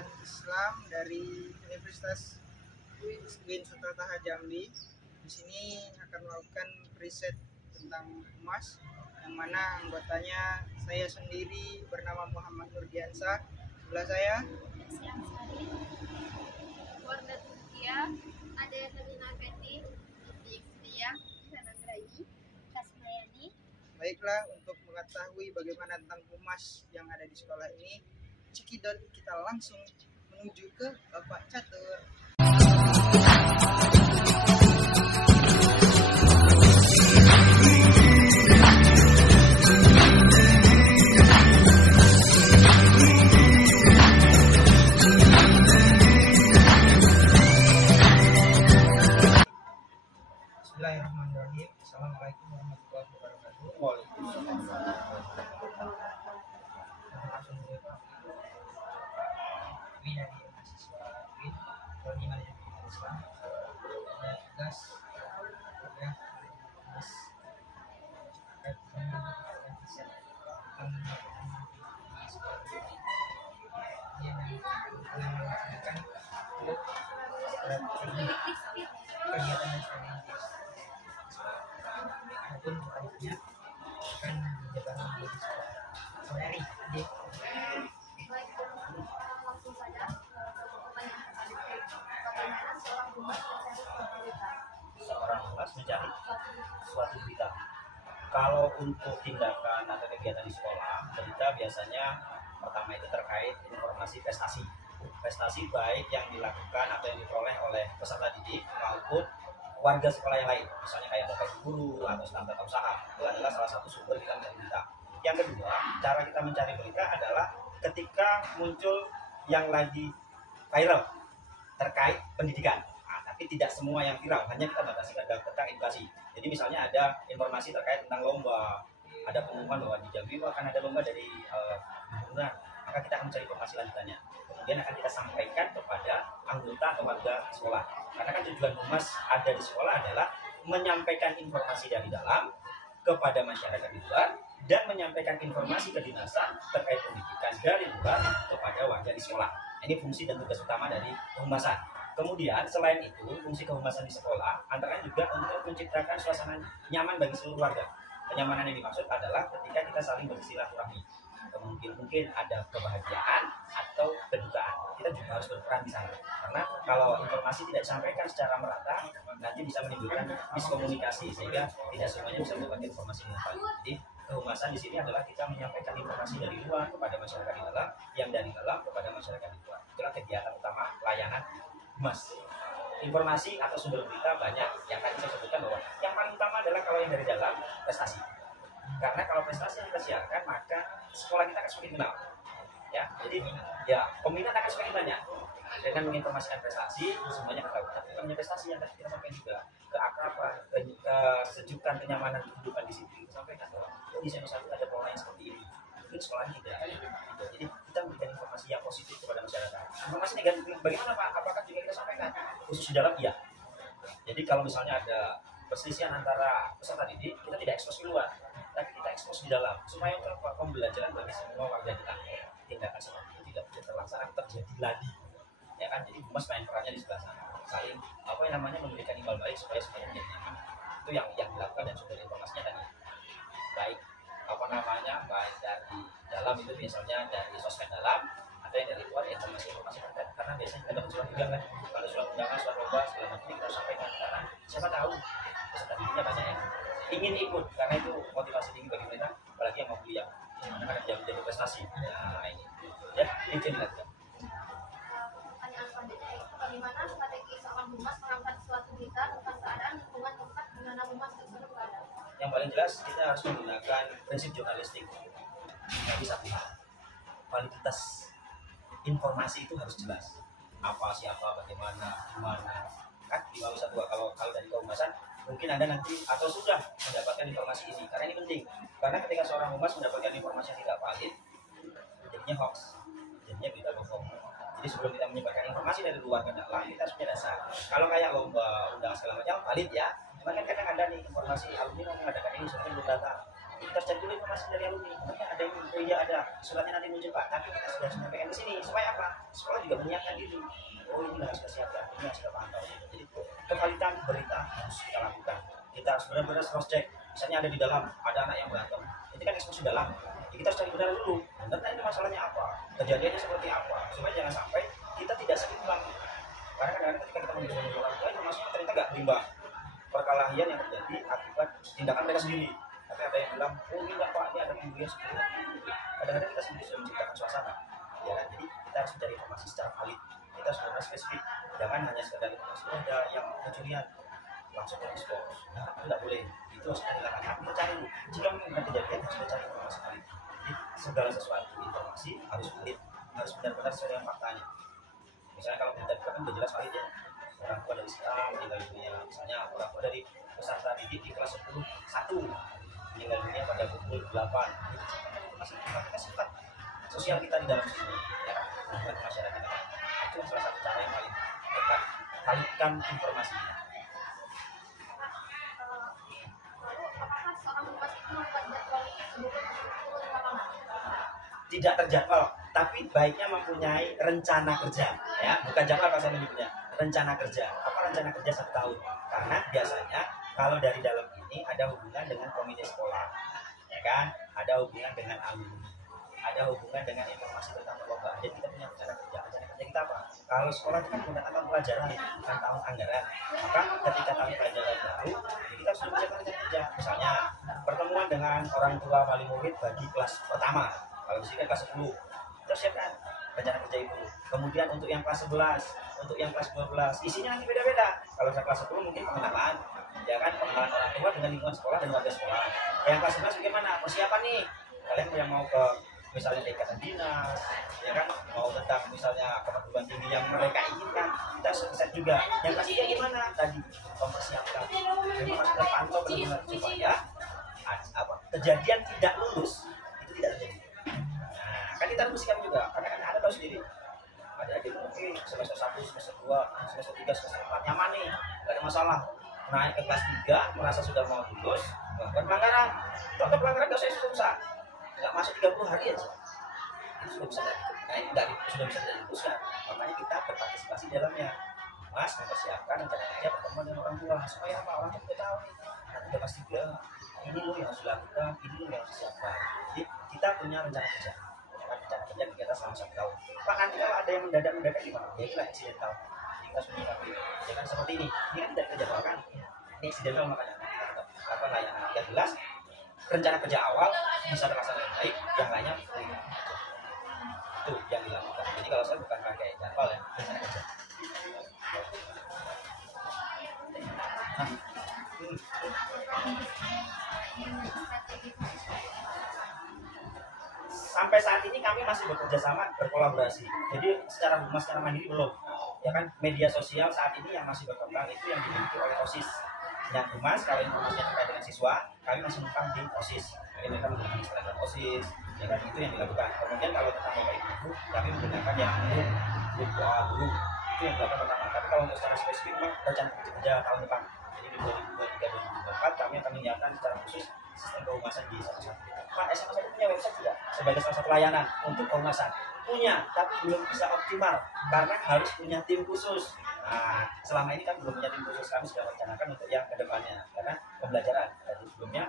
Pendidikan Islam dari Universitas UIN Sutataha Jambi. Di sini akan melakukan riset tentang emas, yang mana anggotanya saya sendiri bernama Muhammad Nurdiansa. Sebelah saya Siang sekali. Warga Turkiya, ada Nabila Fethi, Titik Setia, Sanandraini, Kasmayani. Baiklah, untuk mengetahui bagaimana tentang humas yang ada di sekolah ini, cekidot, kita langsung menuju ke Bapak Catur. Bismillahirrahmanirrahim. Assalamualaikum warahmatullahi wabarakatuh. Langsung ke kami dari mahasiswa UIN Prodi Manajemen Islam. Ada tugas pada tugas riset tentang di sekolah ini yang melaksanakan strategi kegiatan dan strategi. Adapun pertanyaannya akan dijabarkan menjadi saudari adik. Langsung saja pertanyaan bagaimana seorang humas mencari suatu berita? Seorang humas mencari suatu berita. Kalau untuk tindakan atau kegiatan di sekolah, berita biasanya pertama itu terkait informasi prestasi. Prestasi baik yang dilakukan atau yang diperoleh oleh peserta didik maupun warga sekolah yang lain. Misalnya kayak bapak ibu guru atau staf tata usaha. Itu adalah salah satu sumber kita mencari berita. Yang kedua, cara kita mencari berita adalah ketika muncul yang lagi viral terkait pendidikan. Tapi tidak semua yang viral, hanya kita batasi tentang edukasi. Jadi misalnya ada informasi terkait tentang lomba, ada pengumuman bahwa di Jambi akan ada lomba dari himpunan, maka kita akan mencari informasi lanjutannya. Kemudian akan kita sampaikan kepada anggota atau warga sekolah. Karena kan tujuan humas ada di sekolah adalah menyampaikan informasi dari dalam kepada masyarakat di luar dan menyampaikan informasi kedinasan terkait pendidikan dari luar kepada warga di sekolah. Ini fungsi dan tugas utama dari kehumasan. Kemudian selain itu, fungsi kehumasan di sekolah antara juga untuk menciptakan suasana nyaman bagi seluruh warga. Kenyamanan yang dimaksud adalah ketika kita saling bersilaturahmi. Mungkin ada kebahagiaan atau kedukaan. Kita juga harus berperan di sana. Karena kalau informasi tidak disampaikan secara merata, nanti bisa menimbulkan miskomunikasi sehingga tidak semuanya bisa mendapatkan informasi dengan baik. Jadi kehumasan di sini adalah kita menyampaikan informasi dari luar kepada masyarakat di dalam, yang dari dalam kepada masyarakat di luar. Itulah kegiatan utama layanan humas. Informasi atau sumber berita banyak. Yang tadi saya sebutkan bahwa yang paling utama adalah kalau yang dari dalam prestasi. Karena kalau prestasi yang kita siarkan, maka sekolah kita akan semakin kenal. Ya, jadi ya peminat akan semakin banyak. Dengan menginformasikan prestasi, semuanya ketahui. Tapi punya prestasi yang tadi kita sampaikan juga keakraban, kesejukan, kenyamanan kehidupan di situ. Kita sampaikan bahwa di sana ada pola yang seperti ini. Mungkin sekolahnya tidak. Jadi kita memberikan informasi yang positif kepada masyarakat. Informasi negatif bagaimana Pak? Apakah juga kita sampaikan? Khusus di dalam iya. Jadi kalau misalnya ada perselisihan antara peserta didik, kita tidak ekspos di luar, tapi kita ekspos di dalam supaya untuk pembelajaran bagi semua warga kita. Tindakan seperti itu tidak bisa terlaksana terjadi lagi. Ya kan? Jadi humas main perannya di sebelah sana. Saling memberikan imbal balik supaya semuanya menjadi nyaman. Itu yang dilakukan dan sumber informasinya tadi. Baik baik dari dalam itu misalnya dari sosmed dalam atau yang dari luar informasi terkait, karena biasanya kita dapat surat undangan, kalau surat undangan, surat lomba segala macam kita sampaikan karena siapa tahu peserta didiknya banyak yang ingin ikut, karena itu motivasi tinggi bagi mereka, apalagi yang mau kuliah akan jadi prestasi. Nah ini ya izin lagi. Pertanyaan selanjutnya yaitu bagaimana strategi seorang humas mengangkat suatu berita tentang keadaan lingkungan tempat di mana humas tersebut berada? Yang paling jelas kita harus menggunakan prinsip jurnalistik. Yang bisa kualitas informasi itu harus jelas. Apa, siapa, bagaimana, gimana. Kan di bawah satu. Kalau dari kehumasan mungkin Anda nanti atau sudah mendapatkan informasi ini. Karena ini penting. Karena ketika seorang humas mendapatkan informasi yang tidak valid, jadinya hoax, jadinya berita bohong. Jadi sebelum kita menyebarkan informasi dari luar ke dalam, kita harus punya dasar. Kalau kayak lomba, undang segala macam, valid ya. Cuma kan kadang ada nih informasi alumni mau mengadakan ini, sebenarnya belum data. kita harus cari dulu informasi dari alumni. Ada yang oh iya ada suratnya nanti muncul Pak, tapi kita sudah sampaikan di sini supaya apa? Sekolah juga menyiapkan diri. Oh ini harus kita siapkan, ini harus kita pantau. Jadi kevalitan berita harus kita lakukan. Kita harus benar-benar cross check. Misalnya ada di dalam, ada anak yang berantem, itu kan eksposisi dalam. Ya, kita harus cari benar dulu. Benar ini masalahnya apa? Kejadiannya seperti apa? Supaya jangan sampai kita tidak seimbang. Karena kadang-kadang ketika kita menjadi orang tua, informasinya ternyata nggak berimbang. Perkelahian yang terjadi akibat tindakan mereka sendiri. Tapi ada yang bilang, oh ini enggak Pak, ini ada pembulian seperti itu. Kadang-kadang kita sendiri sudah menciptakan suasana. Ya kan? Jadi kita harus mencari informasi secara valid. Kita harus benar spesifik. Jangan hanya sekedar informasi ada yang pencurian langsung ekspos. Nah, itu tidak boleh. Itu harus kita dilakukan. Kita cari. Jika memang kejadian harus kita cari informasi valid. Jadi segala sesuatu informasi harus valid, harus benar-benar sesuai dengan faktanya. Misalnya kalau berita kan sudah jelas valid ya. Orang tua dari Islam meninggal dunia, misalnya orang tua dari peserta didik di kelas 10 1 meninggal dunia pada pukul 8. Masih kita sifat sosial kita di dalam sini ya kan, buat masyarakat. Itu salah satu cara yang paling tepat, validkan informasinya. Lalu apakah seorang humas itu membuat jadwal sebelum turun ke lapangan? Tidak terjadwal, tapi baiknya mempunyai rencana kerja ya, bukan jadwal kalau saya menyebutnya rencana kerja. Apa rencana kerja 1 tahun? Karena biasanya kalau dari dalam ini ada hubungan dengan komite sekolah, ya kan? Ada hubungan dengan alumni, ada hubungan dengan informasi tentang perlombaan. Jadi kita punya rencana kerja. Rencana kerja kita apa? Kalau sekolah itu kan menggunakan tahun pelajaran, bukan tahun anggaran. Maka ketika tahun pelajaran baru, kita sudah menyiapkan rencana kerja. Misalnya pertemuan dengan orang tua wali murid bagi kelas pertama. Kalau di sini kelas 10, kita siapkan rencana kerja itu. Kemudian untuk yang kelas 11, untuk yang kelas 12, isinya nanti beda-beda. Kalau yang kelas 10 mungkin pengenalan, ya kan, pengenalan orang tua dengan lingkungan sekolah dan warga sekolah. Yang kelas 11 bagaimana? Persiapan nih. Kalian yang mau ke misalnya ikatan dinas, ya kan, mau tentang misalnya ke perguruan tinggi yang mereka inginkan, kita set juga. Yang kelas 3 gimana? Tadi mempersiapkan, memang terpantau benar-benar supaya apa kejadian tidak lulus itu tidak terjadi. Nah, kan kita harus bersikap juga, karena kan ada tahu sendiri. Ada semester 1, semester 2, semester 3, semester 4 nyaman nih, gak ada masalah. Naik ke kelas 3 merasa sudah mau lulus, melakukan pelanggaran. Contoh pelanggaran gak usah susah, nggak masuk 30 hari aja itu sudah bisa nah ini sudah bisa diputuskan. Makanya kita berpartisipasi di dalamnya, Mas, mempersiapkan rencana kerja pertemuan dengan orang tua supaya apa, orang tua tahu nih nanti udah pasti ini loh yang harus dilakukan, ini loh yang harus disiapkan. Jadi kita punya rencana kerja, rencana kerja kita selama 1 tahun. Pak, nanti kalau ada yang mendadak gimana? Ya itulah accidental. Jadi kita sudah menyiapkan ya kan, seperti ini kan tidak terjadwalkan, ini accidental. Makanya apa layanan yang jelas, rencana kerja awal bisa terlaksana dengan baik, yang lainnya itu yang dilakukan. Jadi kalau saya bukan pakai jadwal ya, rencana kerja. Sampai saat ini kami masih bekerja sama, berkolaborasi. Jadi secara humas, secara mandiri belum. Ya kan, media sosial saat ini yang masih berkembang itu yang dimiliki oleh OSIS. Yang humas, kalau informasinya terkait dengan siswa, kami masih numpang di OSIS. Jadi mereka menggunakan Instagram OSIS, ya kan, itu yang dilakukan. Kemudian kalau tentang bapak ibu, kami menggunakan yang grup doa guru, itu yang dilakukan pertama. Tapi kalau untuk secara spesifik, rencana kerja tahun depan. Jadi di 2023-2024 kami akan menyiapkan secara khusus sistem kehumasan di salah satu. Pak, SMA itu punya website tidak? Sebagai salah satu layanan untuk kehumasan. Punya, tapi belum bisa optimal karena harus punya tim khusus. Nah, selama ini kan belum punya tim khusus, kami sudah rencanakan untuk yang kedepannya karena pembelajaran. Jadi sebelumnya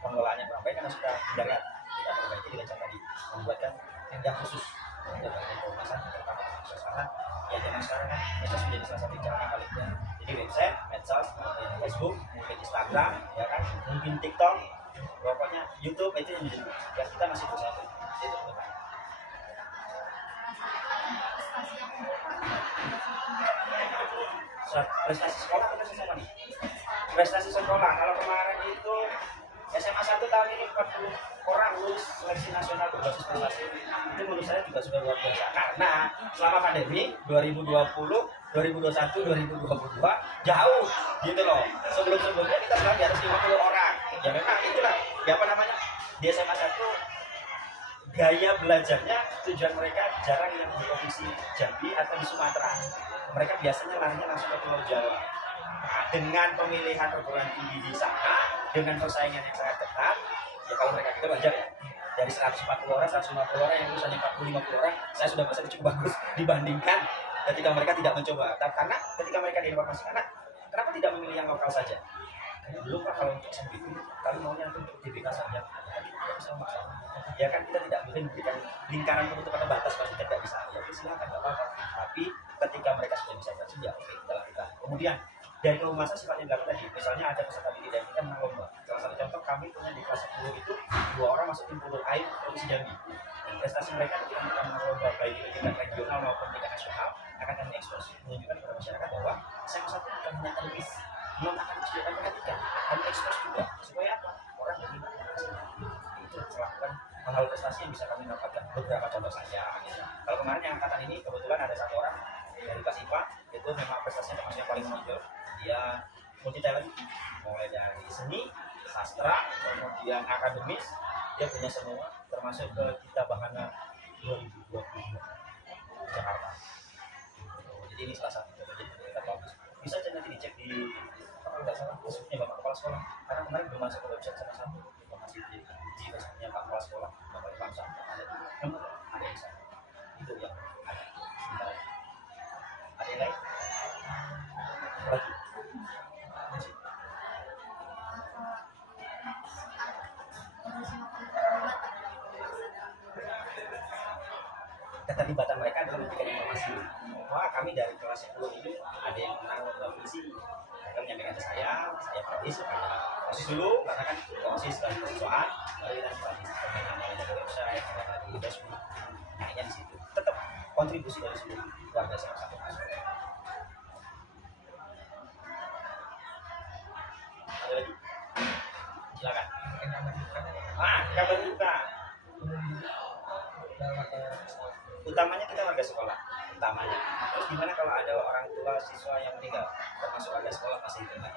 pengelolaannya kurang baik karena sudah mendarat. Kita perbaiki dengan cara tadi membuatkan yang khusus untuk kehumasan terutama sekarang. Ya zaman sekarang kan medsos menjadi salah satu cara yang paling mudah. Jadi website, medsos, Facebook, mungkin Instagram, ya kan, mungkin TikTok, pokoknya YouTube itu yang menjadi ya kita masih berusaha itu. Prestasi sekolah atau prestasi apa nih? Prestasi sekolah. Kalau kemarin itu SMA 1 tahun ini 40 orang lulus seleksi nasional berbasis prestasi. Itu menurut saya juga sudah luar biasa. Karena selama pandemi 2020, 2021, 2022 jauh gitu loh. Sebelum-sebelumnya kita sudah di atas 50 orang. Ya memang itulah ya apa namanya, di SMA 1 gaya belajarnya tujuan mereka jarang yang di provinsi Jambi atau di Sumatera. Mereka biasanya larinya langsung ke Pulau Jawa. Nah, dengan pemilihan perguruan tinggi di sana, dengan persaingan yang sangat ketat, Ya kalau mereka kita wajar ya. Dari 140 orang, 150 orang yang lulusannya 40-50 orang, saya sudah merasa cukup bagus dibandingkan ketika mereka tidak mencoba. Karena ketika mereka diinformasikan, kenapa tidak memilih yang lokal saja? Karena belum Pak, kalau untuk SMBP kami maunya untuk DBK saja. Tapi tidak bisa memaksa. Ya kan kita tidak boleh memberikan lingkaran penutup atau batas pasti tidak bisa. Ya silakan nggak apa-apa. Tapi ketika mereka sudah bisa interaksi, ya oke kita lakukan. Kemudian dari kehumasan sifatnya dilakukan tadi. Misalnya ada peserta didik dan kita menang lomba. Salah satu contoh kami punya di kelas 10 itu 2 orang masuk tim puluh air provinsi Jambi. Dan prestasi mereka ketika mereka menang lomba baik di tingkat regional maupun tingkat nasional akan kami ekspos menunjukkan kepada masyarakat bahwa SMA 1 bukan hanya akademis, non akademis juga kami perhatikan, kami ekspos juga supaya apa? Orang jadi itu melakukan hal-hal prestasi yang bisa kami dapatkan. Beberapa contoh saja. Gitu. Kalau kemarin yang angkatan ini kebetulan ada 1 orang dari kelas IPA itu memang prestasinya termasuk yang paling menonjol. Dia multi talent, mulai dari seni, sastra, kemudian akademis, dia punya semua, termasuk ke kita Bahana 2022 Jakarta. Jadi ini salah satu jadi kita bagus. Bisa aja nanti dicek di kalau nggak salah Facebooknya Bapak Kepala Sekolah. Karena kemarin belum masuk ke website sama satu informasi di Facebooknya Pak Kepala Sekolah, Bapak Bangsa ada di sana. Itu yang ada. Sebentar. Ada yang lain? Lagi. Keterlibatan mereka adalah memberikan informasi. Wah, kami dari kelas 10 ini ada yang menang lomba puisi. Mereka menyampaikan ke saya praktis pada OSIS dulu, karena kan OSIS dan kesiswaan, baru kita praktis namanya dari website, dari Facebook, naiknya di situ. Tetap kontribusi dari seluruh warga salah satu kasus. Ada lagi? Silakan. Kabar duka. Utamanya kita warga sekolah, utamanya. Terus gimana kalau ada orang tua siswa yang meninggal, termasuk warga sekolah masih itu, dan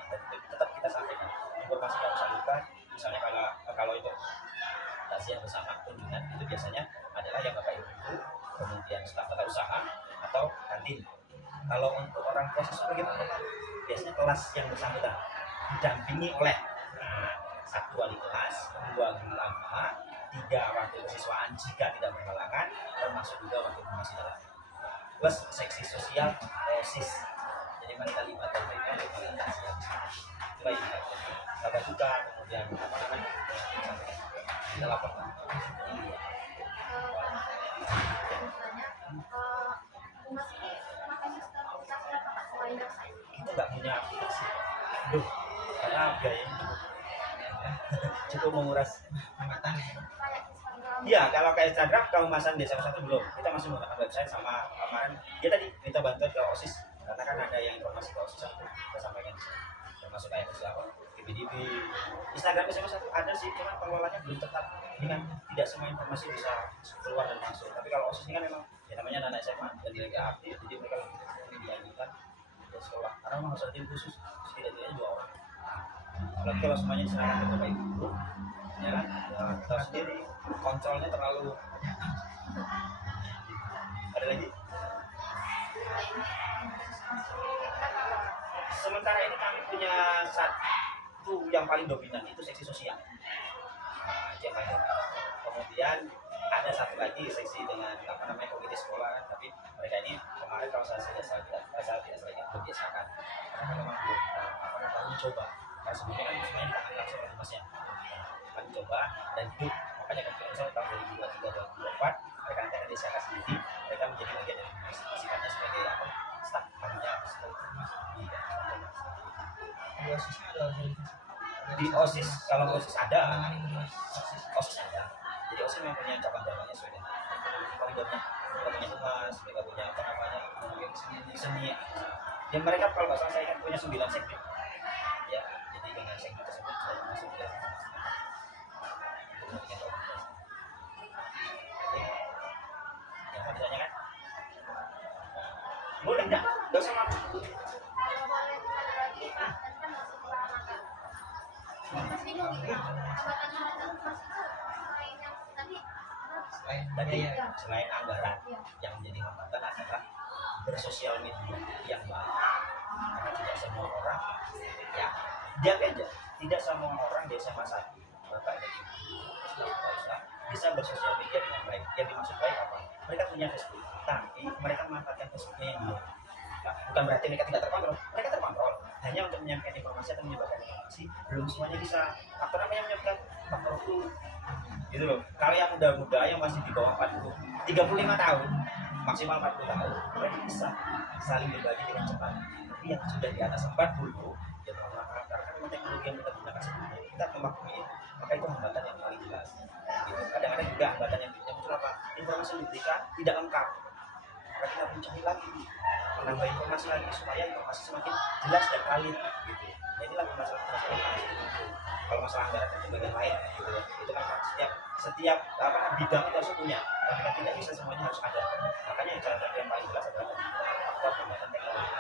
tetap kita sampaikan informasi yang salurkan. Misalnya kalau itu takziah bersama kunjungan itu biasanya adalah yang bapak ibu, kemudian staf tata usaha atau kantin. Kalau untuk orang tua siswa bagaimana? Biasanya kelas yang bersangkutan didampingi oleh 1 wali kelas, 2 guru agama, 3 wakil kesiswaan jika tidak berhalangan, termasuk juga wakil pemasaran, plus seksi sosial OSIS. Jadi mereka libatkan mereka yang baik kabar juga, kemudian apa namanya kita laporkan. Kita nggak punya aplikasi, karena biayanya cukup menguras angkatan. Iya, kalau ke Instagram kehumasan desa 1 belum. Kita masih menggunakan website sama kemarin. Ya tadi kita bantu ke OSIS karena kan ada yang informasi ke OSIS kita sampaikan di sini. Termasuk kayak apa? PBDB. Instagram SMA 1 ada sih, cuma pengelolanya belum tetap. Ini kan tidak semua informasi bisa keluar dan masuk. Tapi kalau OSIS ini kan memang ya namanya anak SMA dan dia lagi aktif, jadi mereka diajukan ke sekolah. Karena memang harus ada tim khusus, setidaknya 2 orang. Apalagi kalau semuanya diserahkan ke bapak ibu, ya kan? Ya, tahu sendiri kontrolnya terlalu. Ada lagi? Sementara ini kami punya 1 yang paling dominan itu seksi sosial. Kemudian ada 1 lagi seksi dengan apa namanya komite sekolah, tapi mereka ini kemarin kalau saya tidak salah membiasakan karena memang belum mencoba. Karena sebelumnya kan semuanya ditangani langsung oleh masnya. Kami coba dan hidup, makanya kemudian saya tahun 2023-2024 mereka nanti akan disiapkan sendiri, mereka menjadi bagian dari sifatnya sebagai apa staf hanya di OSIS. Kalau OSIS ada, OSIS ada. Jadi OSIS memang punya cabang-cabangnya sesuai dengan koridornya. Mereka punya humas, mereka punya apa namanya seni. Dan mereka kalau nggak salah saya kan punya 9 segmen. Ya, jadi dengan segmen tersebut saya masuk ke yang mau ditanyakan? Boleh enggak? Enggak usah malu. Kalau boleh sekali lagi Pak, tadi kan masuk ke angkatan. Mas bingung gitu. Angkatan Mas itu selain yang tadi selain anggaran yang menjadi hambatan adalah bersosial media yang baik. Karena tidak semua orang, ya diam aja, tidak semua orang di SMA 1 bapak dan ibu bisa bersosial media dengan baik. Yang dimaksud baik apa? Mereka punya Facebook, tapi mereka memanfaatkan Facebooknya yang baik. Nah, bukan berarti mereka tidak terkontrol, mereka terkontrol. Hanya untuk menyampaikan informasi atau menyebarkan informasi, belum semuanya bisa. Faktor apa yang menyebabkan? Faktor itu, gitu loh. Kalau yang muda-muda yang masih di bawah 40, 35 tahun, maksimal 40 tahun, mereka bisa saling berbagi dengan cepat. Tapi yang sudah di atas 40, ya maaf, karena memang teknologi yang kita gunakan sebelumnya, kita memakai, maka itu hambatan yang paling jelas. Gitu. Kadang-kadang juga hambatan yang muncul apa? Informasi yang diberikan tidak lengkap. Maka kita mencari lagi, menambah informasi lagi supaya informasi semakin jelas dan valid. Gitu. Nah, inilah masalah-masalah yang paling itu. Kalau masalah anggaran itu bagian lain, gitu ya. Itu kan setiap bidang itu harus punya, tapi kan tidak bisa semuanya harus ada. Makanya jalan yang paling jelas adalah faktor pembuatan teknologi.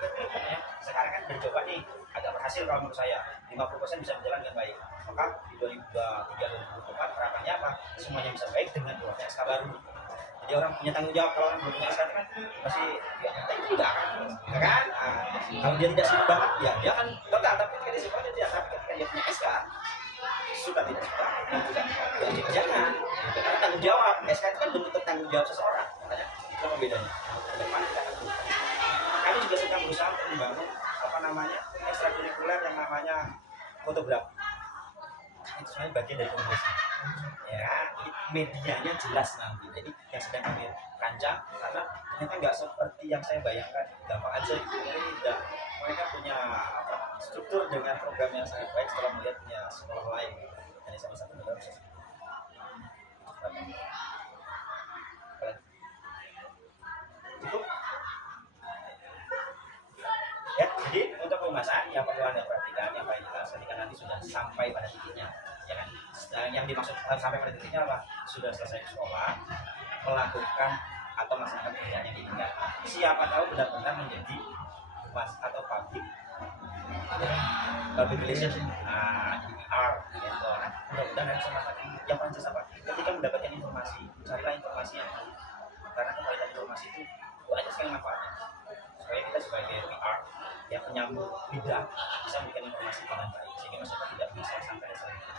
Makanya sekarang kan bercoba nih, agak berhasil kalau menurut saya, 50% bisa berjalan dengan baik. Maka di 2023-2024 harapannya apa? Semuanya bisa baik dengan keluarnya SK baru. Jadi orang punya tanggung jawab. Kalau orang belum punya SK kan masih ya itu tidak akan, ya kan? Kalau dia tidak sibuk banget, ya dia akan total. Tapi ketika dia sibuk dia, tapi ketika dia punya SK, suka tidak suka, tidak, ya jangan. Karena tanggung jawab, SK itu kan bentuk tanggung jawab seseorang. Makanya itu apa bedanya? Depan kita akan berubah. Kami juga sedang berusaha untuk membangun ekstrakurikuler yang namanya fotografi. Itu sebenarnya bagian dari komunikasi. Ya, medianya jelas nanti. Jadi yang sedang kami rancang karena ternyata nggak seperti yang saya bayangkan gampang aja. Jadi tidak, mereka punya struktur dengan program yang sangat baik setelah melihat punya sekolah lain. Jadi sama-sama negara bisa. Cukup. Ya, jadi untuk pemasakan yang perlu Anda perhatikan yang paling jelas ketika nanti sudah sampai pada titiknya, ya kan? Yang dimaksud sampai pada titiknya apa? Sudah selesai sekolah, melakukan atau melaksanakan pekerjaan yang diinginkan. Siapa tahu benar-benar menjadi humas atau public relations, PR, gitu. Nah, mudah-mudahan dari kesempatan ini yang paling jelas apa? Ketika mendapatkan informasi, carilah informasi yang baik. Karena kembali informasi itu banyak sekali manfaatnya. Supaya kita sebagai PR yang penyambung lidah bisa memberikan informasi dengan baik sehingga masyarakat tidak bisa sampai selanjutnya.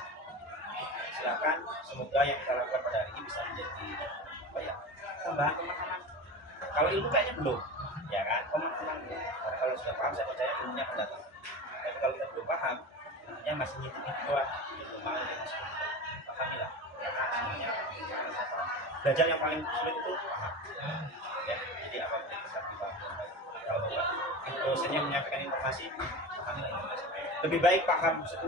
Silakan, semoga yang kita lakukan pada hari ini bisa menjadi apa ya, tambahan pemahaman. Kalau ilmu kayaknya belum, ya kan, pemahaman. Karena kalau sudah paham saya percaya ilmunya akan datang. Tapi kalau kita belum paham, ilmunya masih ngintip doang, itu malah yang masih belum pahamilah. Karena semuanya belajar yang paling sulit itu paham. Ya, jadi apapun yang bisa dipahami dengan baik. Kalau bapak dosennya menyampaikan informasi, pahamilah informasi. Lebih baik paham 10%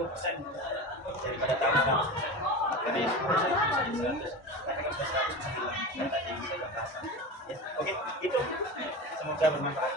daripada tahu 100%. Karena yang 10% itu bisa jadi 100, tapi kalau sudah 100 bisa hilang. Katanya bisa hilang rasa. Ya, oke, itu semoga bermanfaat.